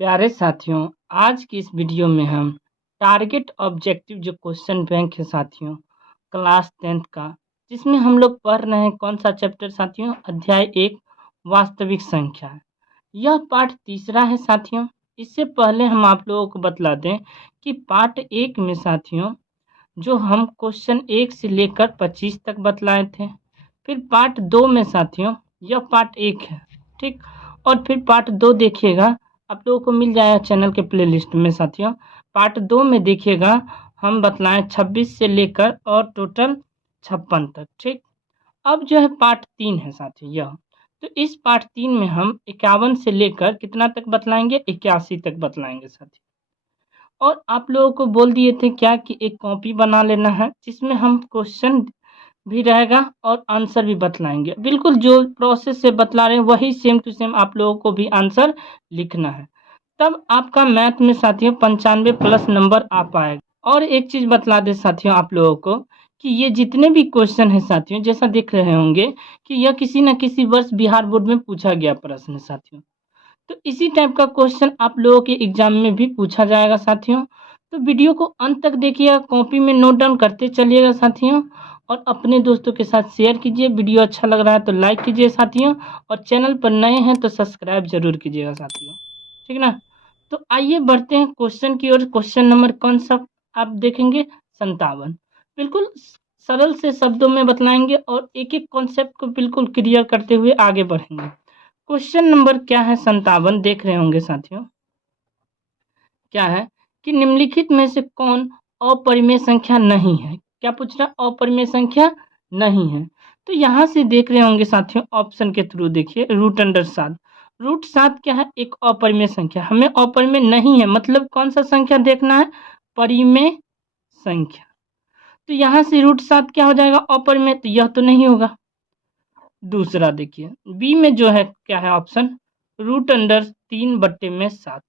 प्यारे साथियों, आज की इस वीडियो में हम टारगेट ऑब्जेक्टिव जो क्वेश्चन बैंक है साथियों, क्लास 10th का, जिसमें हम लोग पढ़ रहे हैं कौन सा चैप्टर साथियों, अध्याय 1 वास्तविक संख्या। यह पाठ तीसरा है साथियों। इससे पहले हम आप लोगों को बतला दें कि पार्ट 1 में साथियों जो हम क्वेश्चन 1 से लेकर 25 तक बतलाए थे। फिर पार्ट 2 में साथियों यह पार्ट 1 है, ठीक। और फिर पार्ट 2 देखिएगा, आप लोगों को मिल जाएगा चैनल के प्लेलिस्ट में साथियों। पार्ट 2 में देखिएगा हम बतलाएं 26 से लेकर और टोटल 56 तक, ठीक। अब जो है पार्ट 3 है साथियों यह। तो इस पार्ट 3 में हम 51 से लेकर कितना तक बतलाएंगे, 81 तक बतलाएंगे साथियों। और आप लोगों को बोल दिए थे क्या कि एक कॉपी बना लेना है, जिसमें हम क्वेश्चन भी रहेगा और आंसर भी बतलाएंगे। बिल्कुल जो प्रोसेस से बतला रहे हैं वही सेम टू सेम आप लोगों को भी आंसर लिखना है, तब आपका मैथ में साथियों 95 प्लस नंबर आ पाएगा। और एक चीज़ बतला दे साथियों आप लोगों को कि ये जितने भी क्वेश्चन हैं साथियों, जैसा देख रहे होंगे कि यह किसी न किसी वर्ष बिहार बोर्ड में पूछा गया प्रश्न है साथियों। तो इसी टाइप का क्वेश्चन आप लोगों के एग्जाम में भी पूछा जाएगा साथियों। तो वीडियो को अंत तक देखिएगा, कॉपी में नोट डाउन करते चलिएगा साथियों, और अपने दोस्तों के साथ शेयर कीजिए। वीडियो अच्छा लग रहा है तो लाइक कीजिए साथियों, और चैनल पर नए हैं तो सब्सक्राइब जरूर कीजिएगा साथियों, ठीक ना। तो आइए बढ़ते हैं क्वेश्चन की ओर। क्वेश्चन नंबर कौन सा आप देखेंगे, 57। बिल्कुल सरल से शब्दों में बतलाएंगे और एक एक कॉन्सेप्ट को बिल्कुल क्लियर करते हुए आगे बढ़ेंगे। क्वेश्चन नंबर क्या है, 57 देख रहे होंगे साथियों। क्या है कि निम्नलिखित में से कौन अपरिमेय संख्या नहीं है। क्या पूछ रहा, अपरिमेय संख्या नहीं है। तो यहाँ से देख रहे होंगे साथियों, ऑप्शन के थ्रू देखिए, √7। √7 क्या है, एक अपरिमेय संख्या। हमें अपरिमेय नहीं है मतलब कौन सा संख्या देखना है, परिमेय संख्या। तो यहाँ से √7 क्या हो जाएगा, अपरिमेय, तो यह तो नहीं होगा। दूसरा देखिए बी में जो है क्या है ऑप्शन, √3/7।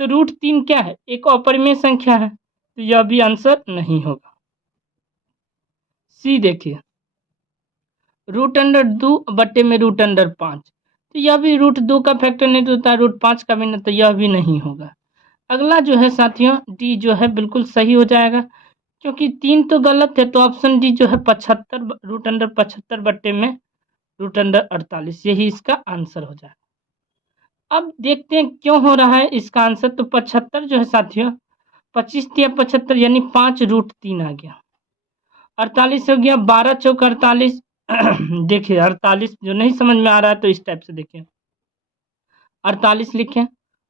तो √3 क्या है, एक अपरिमेय संख्या है, तो यह भी आंसर नहीं होगा। सी देखिए √2/5, तो यह भी √2 का फैक्टर नहीं होता, √5 का भी नहीं, तो यह भी नहीं होगा। अगला जो है साथियों डी जो है बिल्कुल सही हो जाएगा, क्योंकि 3 तो गलत है, तो ऑप्शन डी जो है 75 √75/48, यही इसका आंसर हो जाएगा। अब देखते हैं क्यों हो रहा है इसका आंसर। तो 75 जो है साथियों, 25 या 75 यानी 5√3 आ गया। 48 हो गया, 12 चौक 48। देखिए 48 जो नहीं समझ में आ रहा है तो इस टाइप से देखिए, 48 लिखें,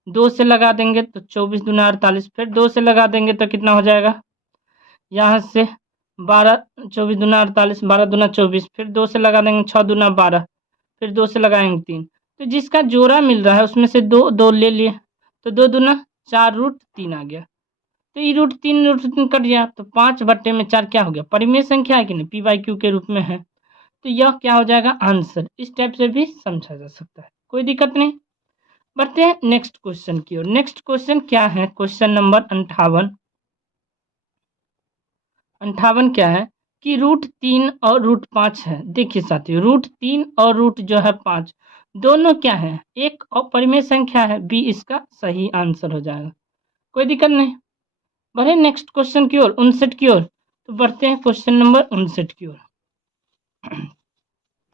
2 से लगा देंगे तो 24 दूना 48, फिर 2 से लगा देंगे तो कितना हो जाएगा, यहाँ से 12, 24 दूना 48, 12 दूना 24, फिर 2 से लगा देंगे 6 दूना 12, फिर 2 से लगाएंगे 3। तो जिसका जोड़ा मिल रहा है उसमें से 2 ले लिए, तो 2 दूना 4√3 आ गया। तो ये √3 कट गया, तो 5/4 क्या हो गया, परिमेय संख्या है कि नहीं, p/q के रूप में है। तो यह क्या हो जाएगा आंसर। इस टाइप से भी समझा जा सकता है, कोई दिक्कत नहीं। बढ़ते हैं नेक्स्ट क्वेश्चन की ओर। नेक्स्ट क्वेश्चन क्या है, क्वेश्चन नंबर 58। 58 क्या है कि √3 और √5 है। देखिए साथियों √3 और रूट जो है 5 दोनों क्या है, एक अपरिमेय संख्या है, बी इसका सही आंसर हो जाएगा, कोई दिक्कत नहीं। बढ़े नेक्स्ट क्वेश्चन की ओर, 59 की ओर। तो बढ़ते हैं क्वेश्चन नंबर 59 की ओर।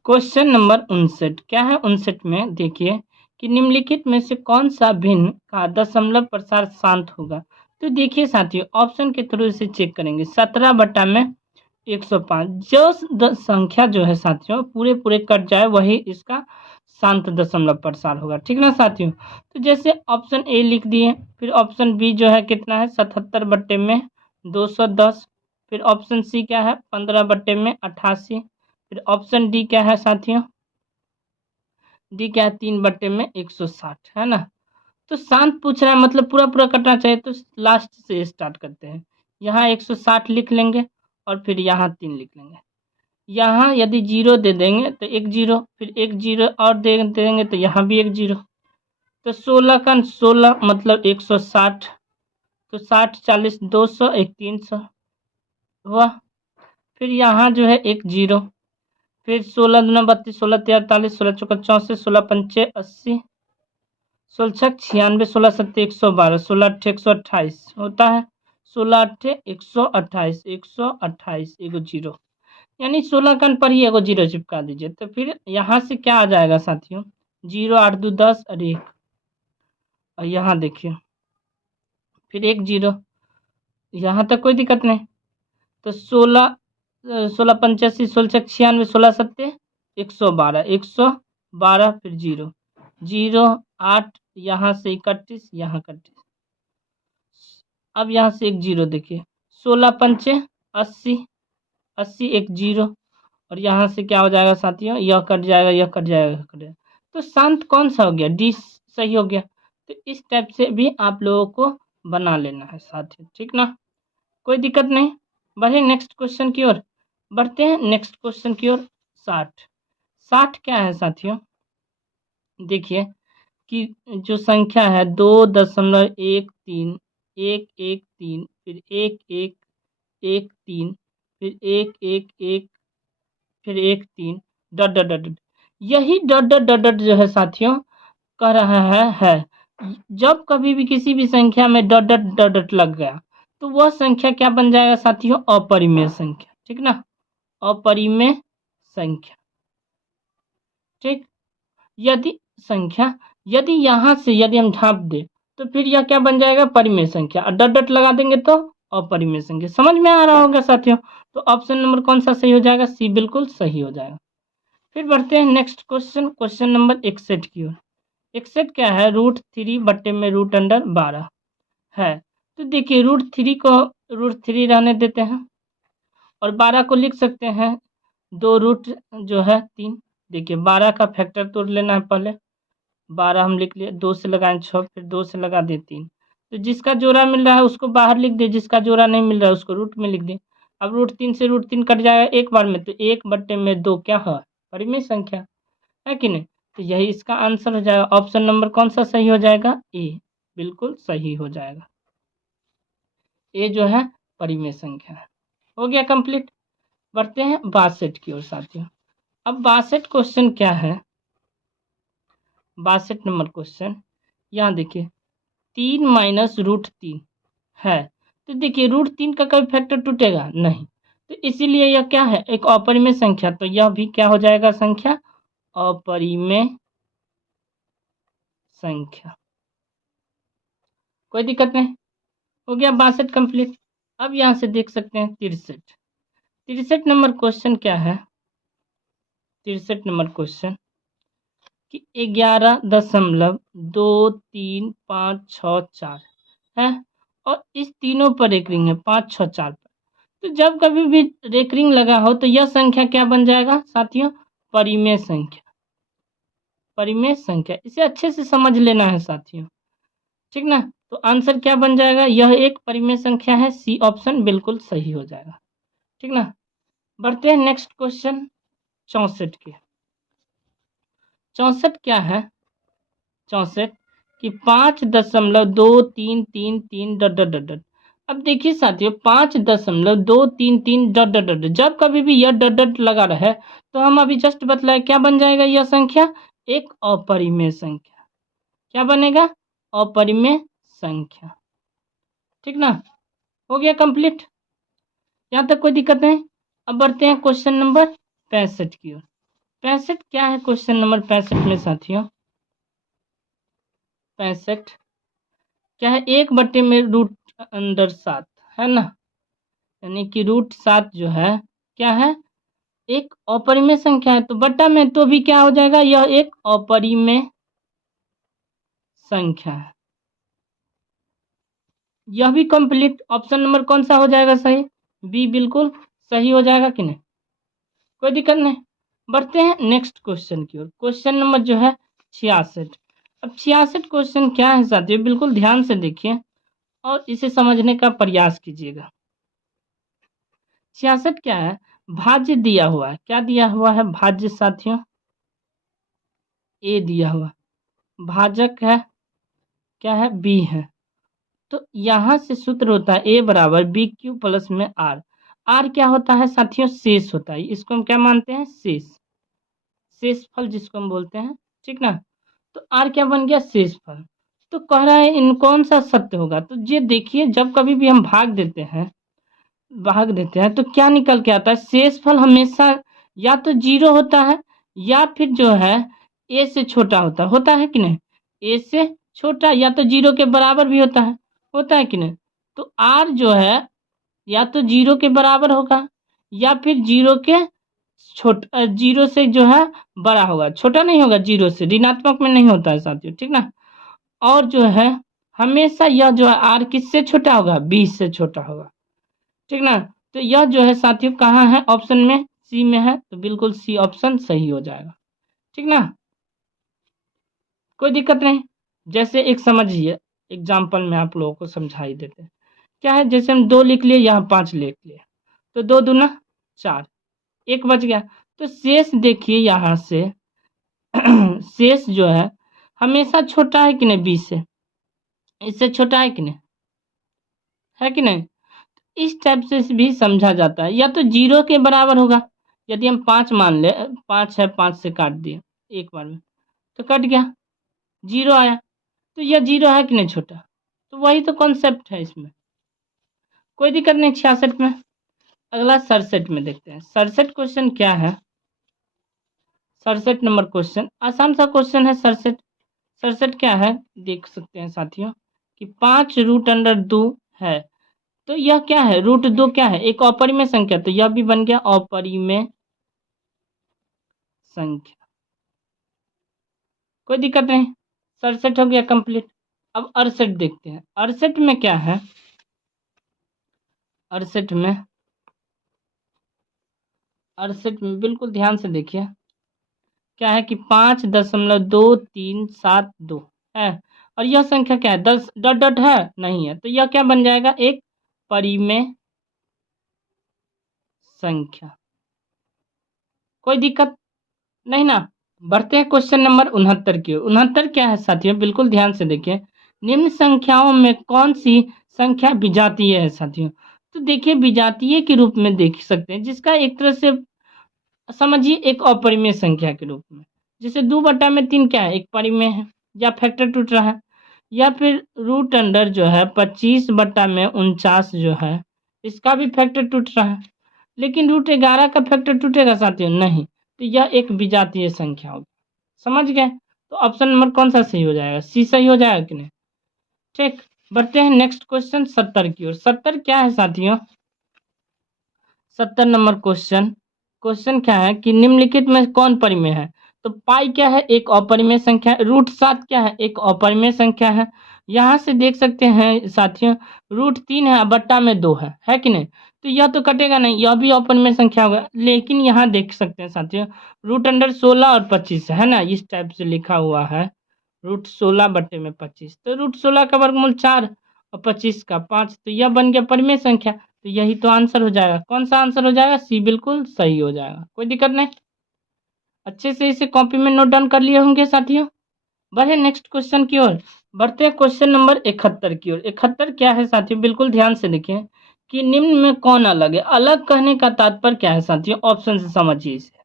क्वेश्चन नंबर 59 क्या है, 59 में देखिए कि निम्नलिखित में से कौन सा भिन्न का दशमलव प्रसार शांत होगा। तो देखिए साथियों ऑप्शन के थ्रू इसे चेक करेंगे। 17/105 जो संख्या जो है साथियों पूरे पूरे कट जाए वही इसका शांत दशमलव प्रसार होगा, ठीक ना साथियों। तो जैसे ऑप्शन ए लिख दिए, फिर ऑप्शन बी जो है कितना है 77/210, फिर ऑप्शन सी क्या है 15/88, फिर ऑप्शन डी क्या है साथियों, डी क्या है 3/160, है ना। तो शांत पूछ रहा है मतलब पूरा पूरा कटना चाहिए, तो लास्ट से स्टार्ट करते हैं। यहाँ 160 लिख लेंगे और फिर यहाँ 3 लिख लेंगे। यहाँ यदि 0 दे देंगे तो 1 0, फिर 1 0 और दे देंगे तो यहाँ भी 1 0। तो 16 का 16 मतलब 160, तो 60 40 200 1 300 हुआ। फिर यहाँ जो है 1 0, फिर 16 दूना 32, 16 3 48, 16 चौका 64, 16 पंचे 80, 16 96, 16 7 112, 16 8 128 होता है, 16 8 128, 128 एगो जीरो, यानी 16 कन पर ही एगो जीरो चिपका दीजिए। तो फिर यहाँ से क्या आ जाएगा साथियों, 0 8 2 10 और 1, और यहाँ देखिए फिर एक जीरो, यहाँ तक कोई दिक्कत नहीं। तो 16 16 85, 16 96, 16 7 112, 112 फिर जीरो, 0 8, यहाँ से 31, यहाँ 31, अब यहाँ से एक जीरो देखिए, 16 पंचे 80, 80 एक जीरो, और यहाँ से क्या हो जाएगा साथियों, यह कट जाएगा, यह कट जाएगा, यह कट जाएगा। तो शांत कौन सा हो गया, डी सही हो गया। तो इस टाइप से भी आप लोगों को बना लेना है साथियों, ठीक ना, कोई दिक्कत नहीं। बढ़े नेक्स्ट क्वेश्चन की ओर, बढ़ते हैं नेक्स्ट क्वेश्चन की ओर। 60, 60 क्या है साथियों, देखिए कि जो संख्या है 2.13, 1 1 3, फिर 1 1 1 3, फिर 1 1 1, फिर 1 3, डॉट डॉट डॉट डॉट, यही डॉट डॉट डॉट डॉट जो है साथियों कह रहा है जब कभी भी किसी भी संख्या में डॉट डॉट डॉट डॉट लग गया तो वह संख्या क्या बन जाएगा साथियों, अपरिमेय संख्या, ठीक ना, अपरिमेय संख्या, ठीक। यदि संख्या, यदि यहाँ से यदि हम ढांप दे तो फिर यह क्या बन जाएगा, परिमेय संख्या, और डॉट डॉट लगा देंगे तो अपरिमेय संख्या। समझ में आ रहा होगा साथियों। तो ऑप्शन नंबर कौन सा सही हो जाएगा, सी बिल्कुल सही हो जाएगा। फिर बढ़ते हैं नेक्स्ट क्वेश्चन, क्वेश्चन नंबर 61 की ओर। 61 क्या है, √3 बट्टे में √12 है। तो देखिए √3 को √3 रहने देते हैं, और 12 को लिख सकते हैं 2 रूट जो है 3। देखिए 12 का फैक्टर तोड़ लेना है पहले, 12 हम लिख लिए, 2 से लगाएं 6, फिर 2 से लगा दे 3। तो जिसका जोड़ा मिल रहा है उसको बाहर लिख दे, जिसका जोड़ा नहीं मिल रहा है उसको रूट में लिख दे। अब √3 से √3 कट जाएगा एक बार में, तो 1 बट्टे में 2 क्या है, परिमेय संख्या है कि नहीं। तो यही इसका आंसर हो जाएगा। ऑप्शन नंबर कौन सा सही हो जाएगा, ए बिल्कुल सही हो जाएगा। ए जो है परिमेय संख्या है। हो गया कंप्लीट। बढ़ते हैं 62 की ओर साथियों। अब 62 क्वेश्चन क्या है, 62 नंबर क्वेश्चन, यहाँ देखिए 3 माइनस √3 है। तो देखिए √3 का कभी फैक्टर टूटेगा नहीं, तो इसीलिए यह क्या है, एक अपरिमेय संख्या। तो यह भी क्या हो जाएगा, संख्या अपरिमेय संख्या, कोई दिक्कत नहीं। हो गया 62 कंप्लीट। अब यहाँ से देख सकते हैं 63, 63 नंबर क्वेश्चन क्या है, 63 नंबर क्वेश्चन कि 11.2354 है, और इस तीनों पर एक रिंग है 5 6 4 पर। तो जब कभी भी एक रिंग लगा हो तो यह संख्या क्या बन जाएगा साथियों, परिमेय संख्या, परिमेय संख्या। इसे अच्छे से समझ लेना है साथियों, ठीक ना। तो आंसर क्या बन जाएगा, यह एक परिमेय संख्या है, सी ऑप्शन बिल्कुल सही हो जाएगा, ठीक ना। बढ़ते हैं नेक्स्ट क्वेश्चन 64 के। 64 क्या है, 64 कि 5.2333 डॉट डॉट डॉट डॉट। अब देखिए साथियों 5.233 डॉट डॉट डॉट, जब कभी भी यह डॉट डॉट लगा रहे तो हम अभी जस्ट बतलाए क्या बन जाएगा, यह संख्या एक अपरिमेय संख्या। क्या बनेगा, अपरिमेय संख्या, ठीक ना। हो गया कंप्लीट, यहाँ तक कोई दिक्कत नहीं। अब बढ़ते हैं क्वेश्चन नंबर 65 की ओर। 65 क्या है, क्वेश्चन नंबर 65 में साथियों, 65 क्या है, 1 बट्टे में √7 है ना, यानी कि √7 जो है क्या है, एक अपरिमेय संख्या है। तो बट्टा में तो भी क्या हो जाएगा, यह एक अपरिमेय संख्या है। यह भी कंप्लीट। ऑप्शन नंबर कौन सा हो जाएगा सही, बी बिल्कुल सही हो जाएगा कि नहीं, कोई दिक्कत नहीं। बढ़ते हैं नेक्स्ट क्वेश्चन की ओर, क्वेश्चन नंबर जो है 66। अब 66 क्वेश्चन क्या है साथियों, बिल्कुल ध्यान से देखिए और इसे समझने का प्रयास कीजिएगा। 66 क्या है, भाज्य दिया हुआ है, क्या दिया हुआ है, भाज्य साथियों, ए दिया हुआ, भाजक है क्या है, बी है। तो यहाँ से सूत्र होता है ए बराबर BQ प्लस में आर। आर क्या होता है साथियों, शेष होता है, इसको हम क्या मानते हैं, शेष, शेषफल जिसको हम बोलते हैं, ठीक ना। तो आर क्या बन गया, शेषफल। तो कह रहा है इन कौन सा सत्य होगा, तो ये देखिए जब कभी भी हम भाग देते हैं तो क्या निकल के आता है, शेषफल हमेशा या तो जीरो होता है या फिर जो है ए से छोटा होता है कि नहीं, ए से छोटा या तो जीरो के बराबर भी होता है कि नहीं। तो आर जो है या तो जीरो के बराबर होगा या फिर जीरो से जो है बड़ा होगा, छोटा नहीं होगा, जीरो से ऋणात्मक में नहीं होता है साथियों, ठीक ना। और जो है हमेशा यह जो है आर किससे छोटा होगा, 20 से छोटा होगा, ठीक ना। तो यह जो है साथियों कहाँ है, ऑप्शन में सी में है, तो बिल्कुल सी ऑप्शन सही हो जाएगा, ठीक ना। कोई दिक्कत नहीं। जैसे एक समझिए एग्जाम्पल में आप लोगों को समझा ही देते हैं। क्या है, जैसे हम 2 लिख लिए, यहाँ 5 लिख लिए, तो 2 दूना 4, 1 बच गया। तो शेष देखिए यहाँ से शेष जो है हमेशा छोटा है कि नहीं 20 से, इससे छोटा है कि नहीं। इस टाइप से भी समझा जाता है, या तो जीरो के बराबर होगा। यदि हम 5 मान ले, 5 है, 5 से काट दिए एक बार में तो कट गया, जीरो आया। तो यह जीरो है कि नहीं छोटा, तो वही तो कॉन्सेप्ट है इसमें, कोई दिक्कत नहीं। 66 में, अगला 67 में देखते हैं। 67 क्वेश्चन क्या है, 67 नंबर क्वेश्चन आसान सा क्वेश्चन है। 67 क्या है देख सकते हैं साथियों कि 5 रूट अंडर 2 है। तो यह क्या है, रूट 2 क्या है, एक अपरिमेय संख्या, तो यह भी बन गया अपरिमेय संख्या, कोई दिक्कत नहीं। 67 हो गया कंप्लीट। अब 68 देखते हैं। 68 में क्या है, 68 में बिल्कुल ध्यान से देखिए क्या है कि 5.2372 है, और यह संख्या क्या है, 10 डॉट डॉट है नहीं है, तो यह क्या बन जाएगा, एक परिमेय संख्या, कोई दिक्कत नहीं ना। बढ़ते हैं क्वेश्चन नंबर 69 की ओर। 69 क्या है साथियों, बिल्कुल ध्यान से देखिए, निम्न संख्याओं में कौन सी संख्या विजातीय है साथियों। तो देखिए विजातीय के रूप में देख सकते हैं, जिसका एक तरह से समझिए एक अपरिमेय संख्या के रूप में, जैसे 2/3 क्या है, एक परिमेय है या फैक्टर टूट रहा है, या फिर रूट अंडर जो है 25/49 जो है इसका भी फैक्टर टूट रहा है, लेकिन √11 का फैक्टर टूटेगा साथियों, नहीं। तो यह एक विजातीय संख्या होगी, समझ गए। तो ऑप्शन नंबर कौन सा सही हो जाएगा, सी सही हो जाएगा कि नहीं, ठीक। बढ़ते हैं नेक्स्ट क्वेश्चन 70 की ओर। 70 क्या है साथियों, 70 नंबर क्वेश्चन क्या है कि निम्नलिखित में कौन परिमेय है। तो पाई क्या है, एक अपरिमेय संख्या है। √7 क्या है, एक अपरिमेय संख्या है। यहाँ से देख सकते हैं साथियों √3 है, बट्टा में 2 है कि नहीं। तो यह तो कटेगा नहीं, यह भी अपरिमेय संख्या होगा। लेकिन यहाँ देख सकते हैं साथियों रूट अंडर 16 और 25 है ना, इस टाइप से लिखा हुआ है √16/25। तो √16 का वर्गमूल 4 और 25 का 5, तो यह बन गया परिमेय संख्या। तो यही तो आंसर हो जाएगा। कौन सा आंसर हो जाएगा, सी बिल्कुल सही हो जाएगा, कोई दिक्कत नहीं। अच्छे से इसे कॉपी में नोट डाउन कर लिए होंगे साथियों। बढ़े नेक्स्ट क्वेश्चन की ओर। बढ़ते हैं क्वेश्चन नंबर 71 की ओर। 71 क्या है साथियों, बिल्कुल ध्यान से देखिए कि निम्न में कौन अलग है। अलग कहने का तात्पर्य क्या है साथियों, ऑप्शन से समझिए इसे।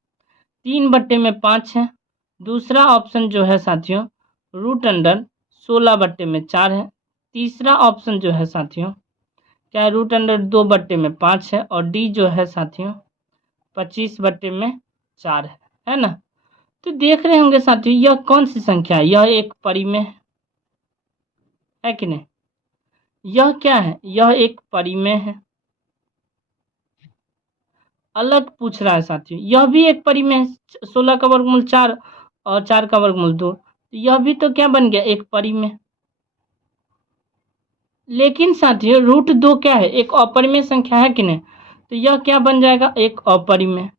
3/5 है। दूसरा ऑप्शन जो है साथियों रूट अंडर 16/4 है। तीसरा ऑप्शन जो है साथियों क्या है, रूट अंडर 2/5 है। और डी जो है साथियों 25/4 है ना। तो देख रहे होंगे साथियों यह कौन सी संख्या है, यह एक परिमेय है कि नहीं। यह क्या है, यह एक परिमेय है। अलग पूछ रहा है साथियों, यह भी एक परिमेय है। 16 का वर्गमूल 4 और 4 का वर्गमूल 2, तो यह भी तो क्या बन गया, एक परिमेय। लेकिन साथियों √2 क्या है, एक अपरिमेय संख्या है कि नहीं। तो यह क्या बन जाएगा, एक अपरिमेय।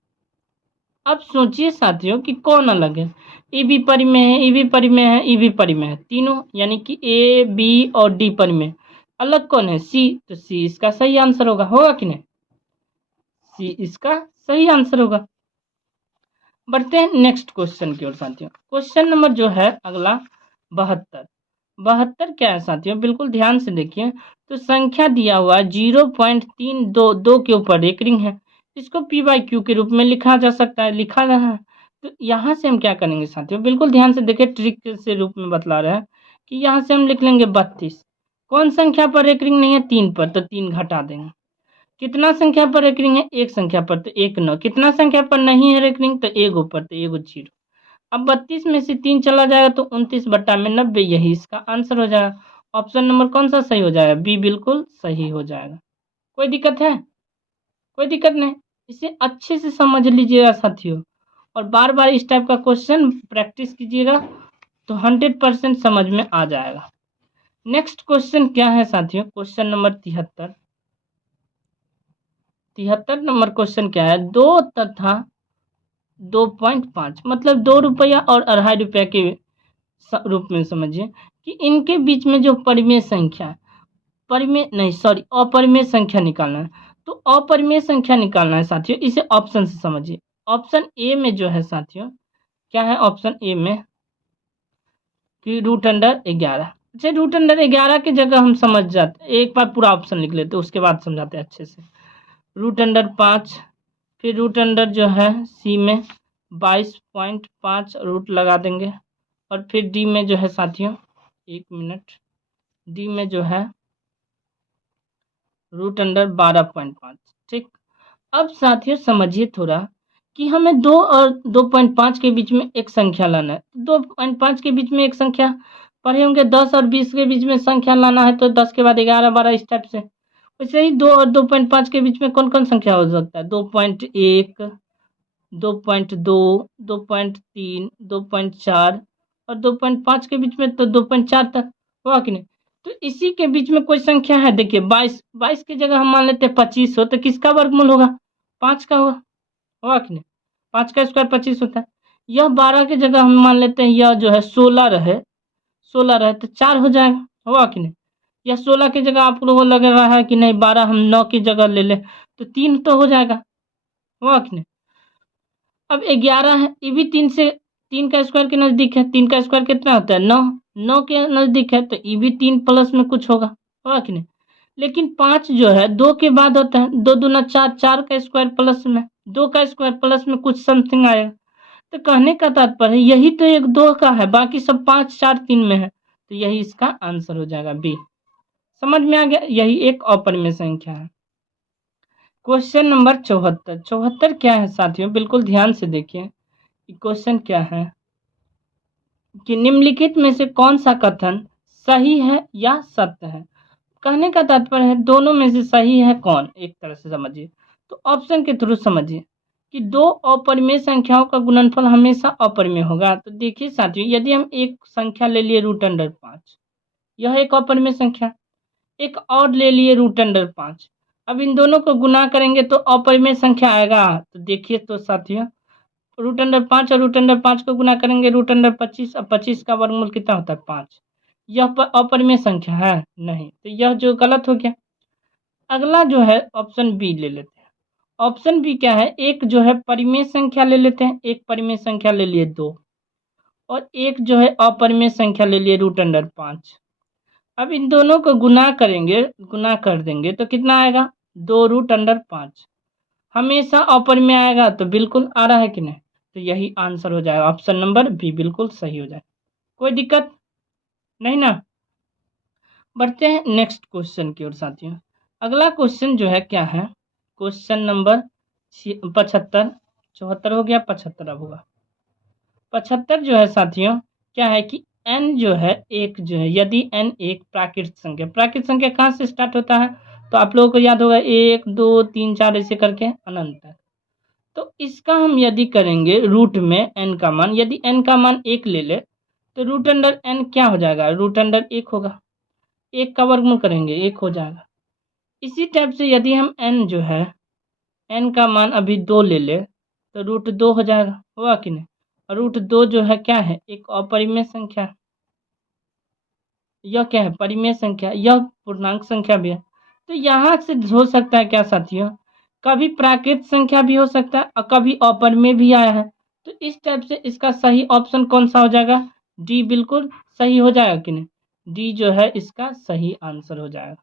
अब सोचिए साथियों कि कौन अलग है, ए भी परिमेय है, ई भी परिमेय है, ई भी परिमेय है, तीनों यानी कि ए बी और डी परिमेय। अलग कौन है, सी। तो सी इसका सही आंसर होगा कि नहीं, सी इसका सही आंसर होगा। बढ़ते हैं नेक्स्ट क्वेश्चन की ओर साथियों। क्वेश्चन नंबर जो है अगला 72। 72 क्या है साथियों, बिल्कुल ध्यान से देखिए। तो संख्या दिया हुआ 0.322 के ऊपर एक रिंग है, इसको P/Q के रूप में लिखा जा सकता है, लिखा रहा है। तो यहाँ से हम क्या करेंगे साथियों, बिल्कुल ध्यान से देखिए, ट्रिक से रूप में बतला रहे हैं कि यहाँ से हम लिख लेंगे 32। कौन संख्या पर रेकरिंग नहीं है, 3 पर, तो 3 घटा देंगे। कितना संख्या पर रेकरिंग है, एक संख्या पर, तो 1 9। कितना संख्या पर नहीं है रेकरिंग, तो 1 ऊपर, तो 1 0। अब 32 में से 3 चला जाएगा तो 29/90, यही इसका आंसर हो जाएगा। ऑप्शन नंबर कौन सा सही हो जाएगा, बी बिल्कुल सही हो जाएगा। कोई दिक्कत है, कोई दिक्कत नहीं। इसे अच्छे से समझ लीजिएगा साथियों, और बार बार इस टाइप का क्वेश्चन प्रैक्टिस कीजिएगा तो 100% समझ में आ जाएगा। नेक्स्ट क्वेश्चन क्या है साथियों, क्वेश्चन नंबर 73। 73 नंबर क्वेश्चन क्या है, 2 तथा 2.5 मतलब 2 रुपया और 2.5 रुपया के रूप में समझिए कि इनके बीच में जो परिमेय संख्या, परिमेय नहीं सॉरी अपरिमेय संख्या निकालना है। तो अपरिमेय संख्या निकालना है साथियों, इसे ऑप्शन से समझिए। ऑप्शन ए में जो है साथियों, क्या है ऑप्शन ए में कि √11। अच्छा, √11 की जगह हम समझ जाते, एक बार पूरा ऑप्शन लिख लेते उसके बाद समझाते हैं अच्छे से। √5, फिर √, जो है सी में 22.5 रूट लगा देंगे, और फिर डी में जो है साथियों, 1 मिनट, डी में जो है √12.5। ठीक, अब साथियों समझिए थोड़ा कि हमें 2 और 2.5 के बीच में एक संख्या लाना है। 2.5 के बीच में एक संख्या पढ़े होंगे, 10 और 20 के बीच में संख्या लाना है तो 10 के बाद 11 12 इस टाइप से। वैसे ही 2 और 2.5 के बीच में कौन कौन संख्या हो सकता है, 2.1, 2.2, 2.3, 2.4 और 2.5 के बीच में तो 2.4 तक हुआ कि नहीं। तो इसी के बीच में कोई संख्या है, देखिए 22 की जगह हम मान लेते हैं 25 हो, तो किसका वर्गमूल होगा, 5 का होगा कि नहीं। 5 का स्क्वायर 25 होता है। यह 12 की जगह हम मान लेते हैं यह जो है 16 रहे, 16 रहे तो 4 हो जाएगा, होगा कि नहीं। या 16 की जगह आप लोगों को लग रहा है कि नहीं 12 हम 9 की जगह ले ले तो 3 तो हो जाएगा, होगा कि नहीं। अब 11 है, ये भी 3 का स्क्वायर के नजदीक है। 3 का स्क्वायर कितना होता है, 9। 9 के नजदीक है तो ये भी 3 प्लस में कुछ होगा कि नहीं। लेकिन 5 जो है 2 के बाद होता है, 2 दूना 4, 4 का स्क्वायर प्लस में 2 का स्क्वायर प्लस में कुछ समथिंग आएगा। तो कहने का तात्पर्य यही तो एक 2 का है, बाकी सब 5 4 3 में है, तो यही इसका आंसर हो जाएगा बी। समझ में आ गया, यही एक अपरिमेय संख्या है। Question number 74। 74 क्या है साथियों, बिल्कुल ध्यान से देखिए क्वेश्चन क्या है कि निम्नलिखित में से कौन सा कथन सही है या सत्य है। कहने का तात्पर्य है दोनों में से सही है कौन, एक तरह से समझिए। तो ऑप्शन के थ्रू समझिए कि 2 अपरिमेय संख्याओं का गुणनफल हमेशा अपरिमेय होगा। तो देखिए साथियों, यदि हम एक संख्या ले लिए √5, यह एक अपरिमेय संख्या, एक और ले लिए √5, अब इन दोनों को गुना करेंगे तो अपरिमेय संख्या आएगा। तो देखिए तो साथियों, √5 और √5 को गुना करेंगे √25, अब 25 का वर्गमूल कितना होता है, 5। यह अपरिमेय संख्या है नहीं, तो यह जो गलत हो गया। अगला जो है ऑप्शन बी ले लेते हैं। ऑप्शन बी क्या है, एक जो है परिमेय संख्या ले लेते हैं, एक परिमेय संख्या ले लिए 2, और एक जो है अपरिमेय संख्या ले लिए √5। अब इन दोनों को गुना करेंगे, गुना कर देंगे तो कितना आएगा, 2√5। हमेशा अपरिमेय आएगा, तो बिल्कुल आ रहा है कि नहीं, तो यही आंसर हो जाएगा, ऑप्शन नंबर बी बिल्कुल सही हो जाए। कोई दिक्कत नहीं ना। बढ़ते हैं नेक्स्ट क्वेश्चन की ओर साथियों। अगला क्वेश्चन जो है क्या है, क्वेश्चन नंबर 75। 74 हो गया, 75 अब होगा। 75 जो है साथियों क्या है कि n जो है एक जो है, यदि n एक प्राकृत संख्या, प्राकृत संख्या कहाँ से स्टार्ट होता है, तो आप लोगों को याद होगा 1 2 3 4 ऐसे करके अनंत तक। तो इसका हम यदि करेंगे रूट में n का मान, यदि n का मान 1 ले ले तो √n क्या हो जाएगा, √1 होगा। 1 का वर्गमूल करेंगे 1 हो जाएगा। इसी टाइप से यदि हम n जो है, n का मान अभी 2 ले ले तो √2 हो जाएगा, होगा कि नहीं। और √2 जो है क्या है, एक अपरिमेय संख्या, यह क्या है, परिमेय संख्या, यह पूर्णांक संख्या भी है। तो यहाँ से हो सकता है क्या साथियों, कभी प्राकृत संख्या भी हो सकता है और कभी अपरिमेय भी आया है। तो इस टाइप से इसका सही ऑप्शन कौन सा हो जाएगा, डी बिल्कुल सही हो जाएगा कि नहीं, डी जो है इसका सही आंसर हो जाएगा।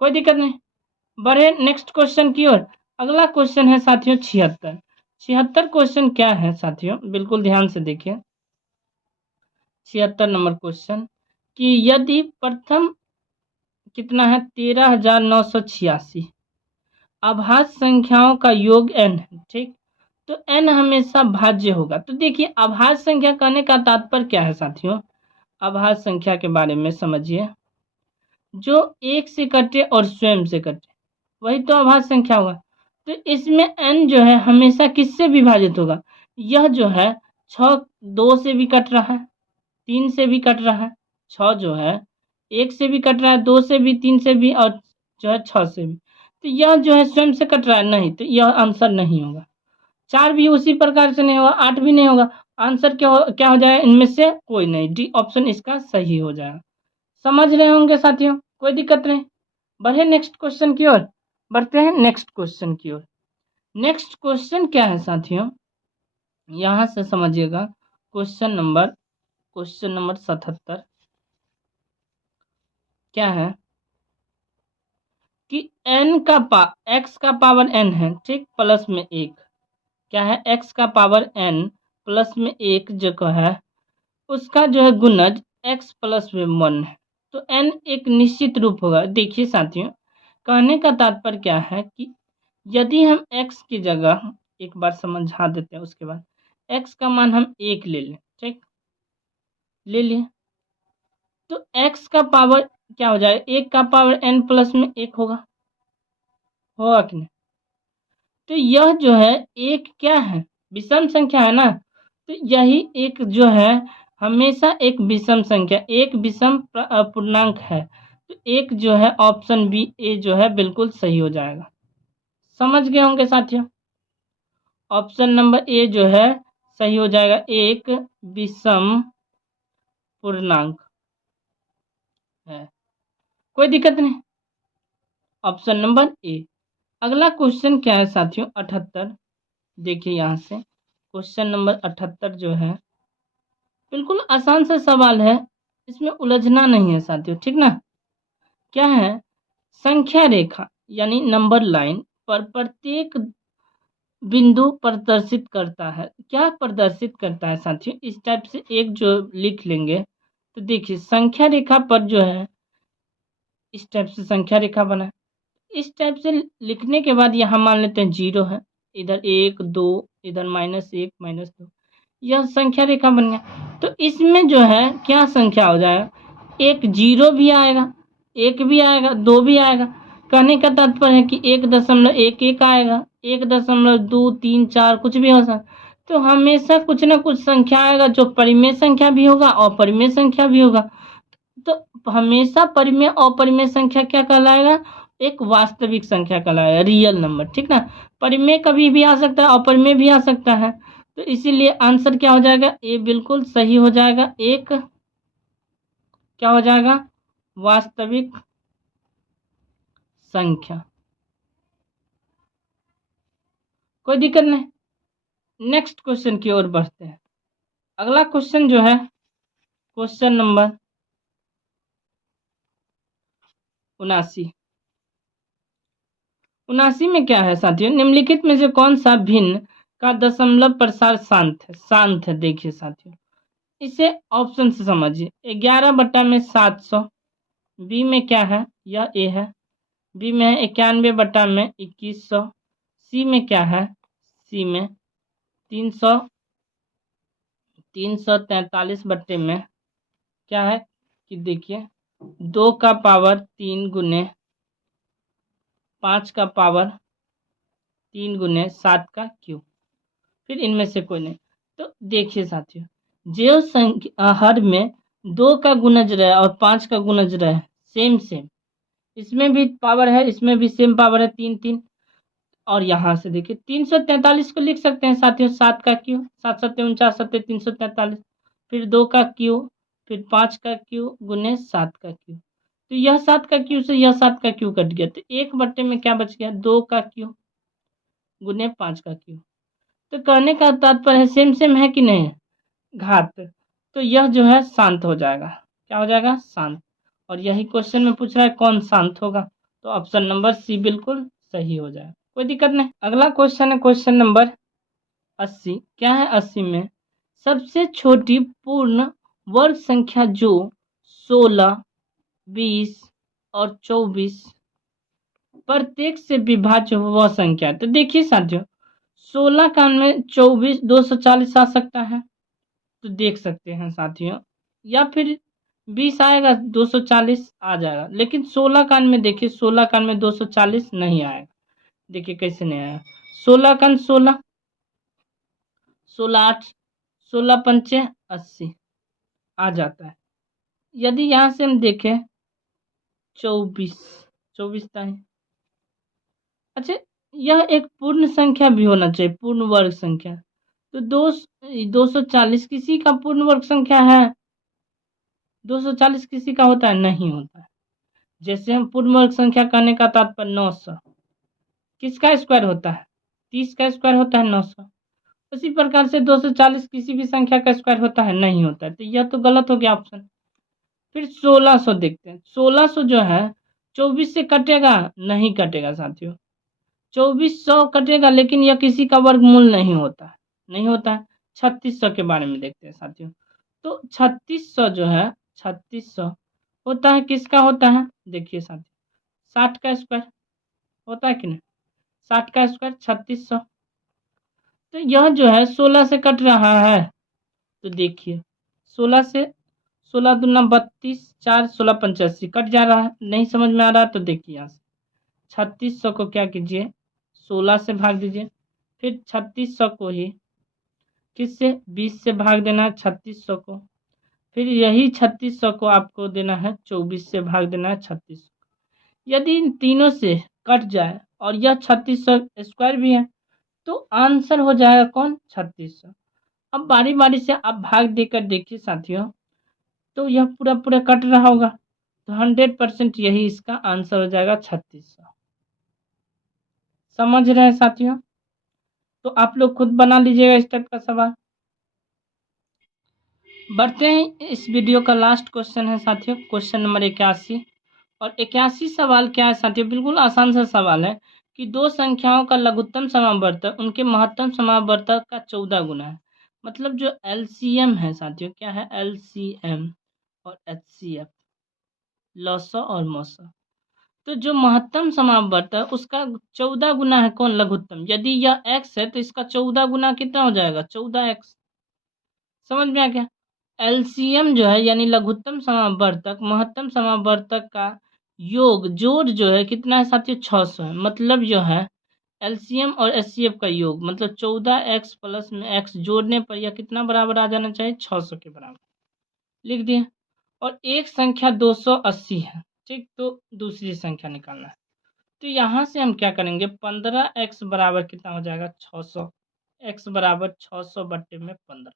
कोई दिक्कत नहीं। बढ़े नेक्स्ट क्वेश्चन की ओर। अगला क्वेश्चन है साथियों 76। 76 क्वेश्चन क्या है साथियों, बिल्कुल ध्यान से देखिए। 76 नंबर क्वेश्चन कि यदि प्रथम कितना है 13,986 अभाज्य संख्याओं का योग n है, ठीक, तो n हमेशा भाज्य होगा। तो देखिए अभाज्य संख्या कहने का तात्पर्य क्या है साथियों, अभाज्य संख्या के बारे में समझिए, जो एक से कटे और स्वयं से कटे वही तो अभाज्य संख्या होगा। तो इसमें n जो है हमेशा किससे विभाजित होगा, यह जो है 6 2 से भी कट रहा है, 3 से भी कट रहा है, 6 जो है 1 से भी कट रहा है, 2 से भी, 3 से भी और जो है 6 से भी। तो यह जो है स्वयं से कट रहा है, नहीं, तो यह आंसर नहीं होगा। 4 भी उसी प्रकार से नहीं होगा, 8 भी नहीं होगा। आंसर क्या हो जाएगा, इनमें से कोई नहीं, डी ऑप्शन इसका सही हो जाएगा। समझ रहे होंगे साथियों, कोई दिक्कत नहीं। बढ़े नेक्स्ट क्वेश्चन की ओर, बढ़ते हैं नेक्स्ट क्वेश्चन की ओर। नेक्स्ट क्वेश्चन क्या है साथियों, यहां से समझिएगा। क्वेश्चन नंबर 77 क्या है कि x का पावर n है, ठीक, प्लस में 1, क्या है x का पावर n प्लस में 1 जो है उसका जो है गुणज x प्लस में 1 है। तो n एक निश्चित रूप होगा। देखिए साथियों, कहने का तात्पर्य क्या है कि यदि हम x की जगह, एक बार समझा देते हैं, उसके बाद x का मान हम 1 ले लें, ठीक, ले लिए, तो x का पावर क्या हो जाएगा, 1 का पावर n प्लस में 1 होगा कि नहीं। तो यह जो है एक क्या है, विषम संख्या है ना, तो यही एक जो है हमेशा एक विषम संख्या, एक विषम पूर्णांक है। तो एक जो है ऑप्शन बी ए जो है बिल्कुल सही हो जाएगा। समझ गए होंगे साथियों, ऑप्शन नंबर ए जो है सही हो जाएगा, एक विषम पूर्णांक है, कोई दिक्कत नहीं, ऑप्शन नंबर ए। अगला क्वेश्चन क्या है साथियों, 78। देखिए यहाँ से क्वेश्चन नंबर 78 जो है बिल्कुल आसान सा सवाल है, इसमें उलझना नहीं है साथियों, ठीक ना। क्या है, संख्या रेखा यानी नंबर लाइन पर प्रत्येक बिंदु प्रदर्शित करता है। क्या प्रदर्शित करता है साथियों, इस टाइप से एक जो लिख लेंगे। तो देखिए संख्या रेखा पर जो है इस टाइप से संख्या रेखा बना है, इस टाइप से लिखने के बाद यहाँ मान लेते हैं 0 है, इधर 1 2, इधर -1 -2, यह संख्या रेखा बन गया। तो इसमें जो है क्या संख्या हो जाएगा, एक 0 भी आएगा, 1 भी आएगा, 2 भी आएगा। कहने का तात्पर्य है कि 1.11 आएगा, 1.2 3 4 कुछ भी हो सकता। तो हमेशा कुछ ना कुछ संख्या आएगा जो परिमेय संख्या भी होगा और अपरिमेय संख्या भी होगा। तो हमेशा परिमेय और अपरिमेय संख्या क्या कहलाएगा, एक वास्तविक संख्या कहलाएगा, रियल नंबर, ठीक ना। परिमेय कभी भी आ सकता है, अपरिमेय भी आ सकता है। तो इसीलिए आंसर क्या हो जाएगा, ए बिल्कुल सही हो जाएगा, एक क्या हो जाएगा, वास्तविक संख्या, कोई दिक्कत नहीं। नेक्स्ट क्वेश्चन की ओर बढ़ते हैं। अगला क्वेश्चन जो है क्वेश्चन नंबर 79 में क्या है साथियों, निम्नलिखित में से कौन सा भिन्न का दशमलव प्रसार शांत है। देखिए साथियों, इसे ऑप्शन से समझिए, 11/700, बी में क्या है, यह ए है, बी में है 91/2100, सी में क्या है, सी में 343 बट्टे में क्या है कि देखिए 2 का पावर 3 गुने 5 का पावर 3 गुने 7 का क्यूब, फिर इनमें से कोई नहीं। तो देखिए साथियों, जो संख्या हर में 2 का गुणज रहे और 5 का गुणज रहे सेम, इसमें भी पावर है, इसमें भी सेम पावर है, 3 3। और यहाँ से देखिए 343 को लिख सकते हैं साथियों, 7 का क्यू, 7 7 49 7 343, फिर 2 का क्यू, फिर 5 का क्यू गुने 7 का क्यू। तो यह 7 का क्यू से यह 7 का क्यू कट गया, तो 1 बट्टे में क्या बच गया, 2 का क्यू गुने 5 का क्यू। तो कहने का तात्पर्य है सेम सेम है कि नहीं, घात, तो यह जो है शांत हो जाएगा, क्या हो जाएगा, शांत। और यही क्वेश्चन में पूछ रहा है कौन शांत होगा, तो ऑप्शन नंबर सी बिल्कुल सही हो जाएगा, कोई दिक्कत नहीं। अगला क्वेश्चन है क्वेश्चन नंबर 80 क्या है? 80 में सबसे छोटी पूर्ण वर्ग संख्या जो 16, 20 और 24 प्रत्येक से विभाज्य हो वह संख्या है। तो देखिए साथियों, 16 का में 24 240 आ सकता है, तो देख सकते हैं साथियों, या फिर 20 आएगा 240 आ जाएगा, लेकिन 16 कान में देखिए, 16 कान में 240 नहीं आएगा। देखिए कैसे नहीं आएगा, 16 कान 16, 16 8, 16 पंचे 80 आ जाता है। यदि यहाँ से हम देखें 24, 24 था। अच्छा, यह एक पूर्ण संख्या भी होना चाहिए, पूर्ण वर्ग संख्या। तो 240 किसी का पूर्ण वर्ग संख्या है? 240 किसी का होता है? नहीं होता है। जैसे हम पूर्ण वर्ग संख्या कहने का तात्पर्य 900 किसका स्क्वायर होता है? 30 का स्क्वायर होता है 900। उसी प्रकार से 240 किसी भी संख्या का स्क्वायर होता है? नहीं होता है। तो यह तो गलत हो गया ऑप्शन। फिर 1600 देखते हैं। 1600 जो है 24 से कटेगा? नहीं कटेगा साथियों। 2400 कटेगा, लेकिन यह किसी का वर्गमूल नहीं होता है, नहीं होता है। 3600 के बारे में देखते हैं साथियों। तो 3600 जो है 3600 होता है, किसका होता है? देखिए साथियों, 60 का स्क्वायर होता है कि नहीं? 60 का स्क्वायर 3600। तो यह जो है 16 से कट रहा है, तो देखिए 16 से 16 दूना 32, 4 16 85 कट जा रहा है। नहीं समझ में आ रहा तो देखिए यहाँ से 3600 को क्या कीजिए, 16 से भाग दीजिए, फिर 3600 को ही किससे? 20 से भाग देना है 3600 को, फिर यही 3600 को आपको देना है 24 से भाग देना है 3600। यदि इन तीनों से कट जाए और यह 3600 स्क्वायर भी है, तो आंसर हो जाएगा कौन? 3600। अब बारी बारी से आप भाग देकर देखिए साथियों, तो यह पूरा पूरा कट रहा होगा, तो 100% यही इसका आंसर हो जाएगा 3600। समझ रहे हैं साथियों? तो आप लोग खुद बना लीजिएगा इस टाइप का सवाल। बढ़ते हैं, इस वीडियो का लास्ट क्वेश्चन है साथियों, क्वेश्चन नंबर 81। और 81 सवाल क्या है साथियों? बिल्कुल आसान सा सवाल है कि दो संख्याओं का लघुत्तम समावर्तक उनके महत्तम समावर्तक का 14 गुना है। मतलब जो एलसीएम है साथियों, क्या है? एलसीएम और एचसीएफ, लॉसो और मॉसो। तो जो महत्तम समावर्तक उसका 14 गुना है कौन? लघुत्तम। यदि यह एक्स है तो इसका 14 गुना कितना हो जाएगा? 14x। समझ में आ गया? एलसीएम जो है यानी लघुत्तम समावर्तक महत्तम समावर्तक का योग, जोड़ जो है कितना है साथियों? 600 है। मतलब जो है एलसीएम और एचसीएफ का योग, मतलब 14x प्लस में x जोड़ने पर यह कितना बराबर आ जाना चाहिए? 600 के बराबर। लिख दिए। और एक संख्या 280 है, ठीक। तो दूसरी संख्या निकालना है। तो यहाँ से हम क्या करेंगे? 15x बराबर कितना हो जाएगा? 600। x बराबर 600 बट्टे में 15,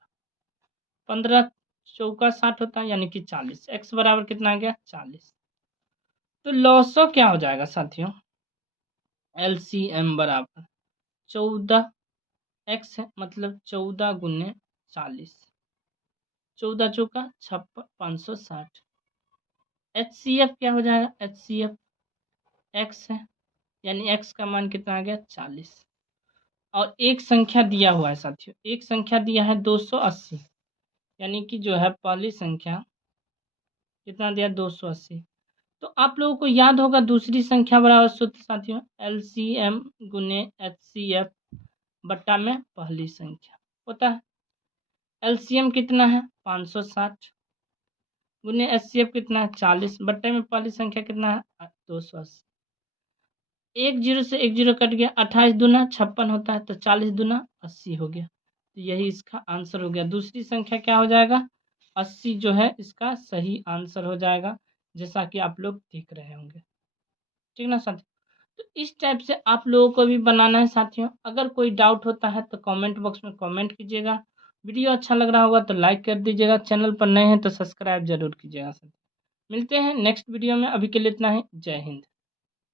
15 चौका 60 होता है, यानी कि 40। x बराबर कितना आ गया? 40। तो लॉसो क्या हो जाएगा साथियों? एलसीएम बराबर 14x है, मतलब 14 गुने 40, 14 चौका 56, 560। एचसीएफ क्या हो जाएगा? एचसीएफ x है, यानी x का मान कितना आ गया? 40। और एक संख्या दिया हुआ है साथियों, एक संख्या दिया है 280, यानी कि जो है पहली संख्या कितना दिया? 280। तो आप लोगों को याद होगा दूसरी संख्या बराबर सूत्र साथियों, एलसीएम गुने एचसीएफ बट्टा में पहली संख्या होता है। एलसीएम कितना है? 560 गुने एचसीएफ कितना है? 40 बट्टे में पहली संख्या कितना है? 280। एक जीरो से एक जीरो कट गया, 28 दूना 56 होता है, तो 40 दूना 80 हो गया। तो यही इसका आंसर हो गया। दूसरी संख्या क्या हो जाएगा? 80 जो है इसका सही आंसर हो जाएगा, जैसा कि आप लोग देख रहे होंगे, ठीक ना साथियों? तो इस टाइप से आप लोगों को भी बनाना है साथियों। अगर कोई डाउट होता है तो कमेंट बॉक्स में कमेंट कीजिएगा। वीडियो अच्छा लग रहा होगा तो लाइक कर दीजिएगा। चैनल पर नए हैं तो सब्सक्राइब जरूर कीजिएगा साथियों। मिलते हैं नेक्स्ट वीडियो में, अभी के लिए इतना ही। जय हिंद।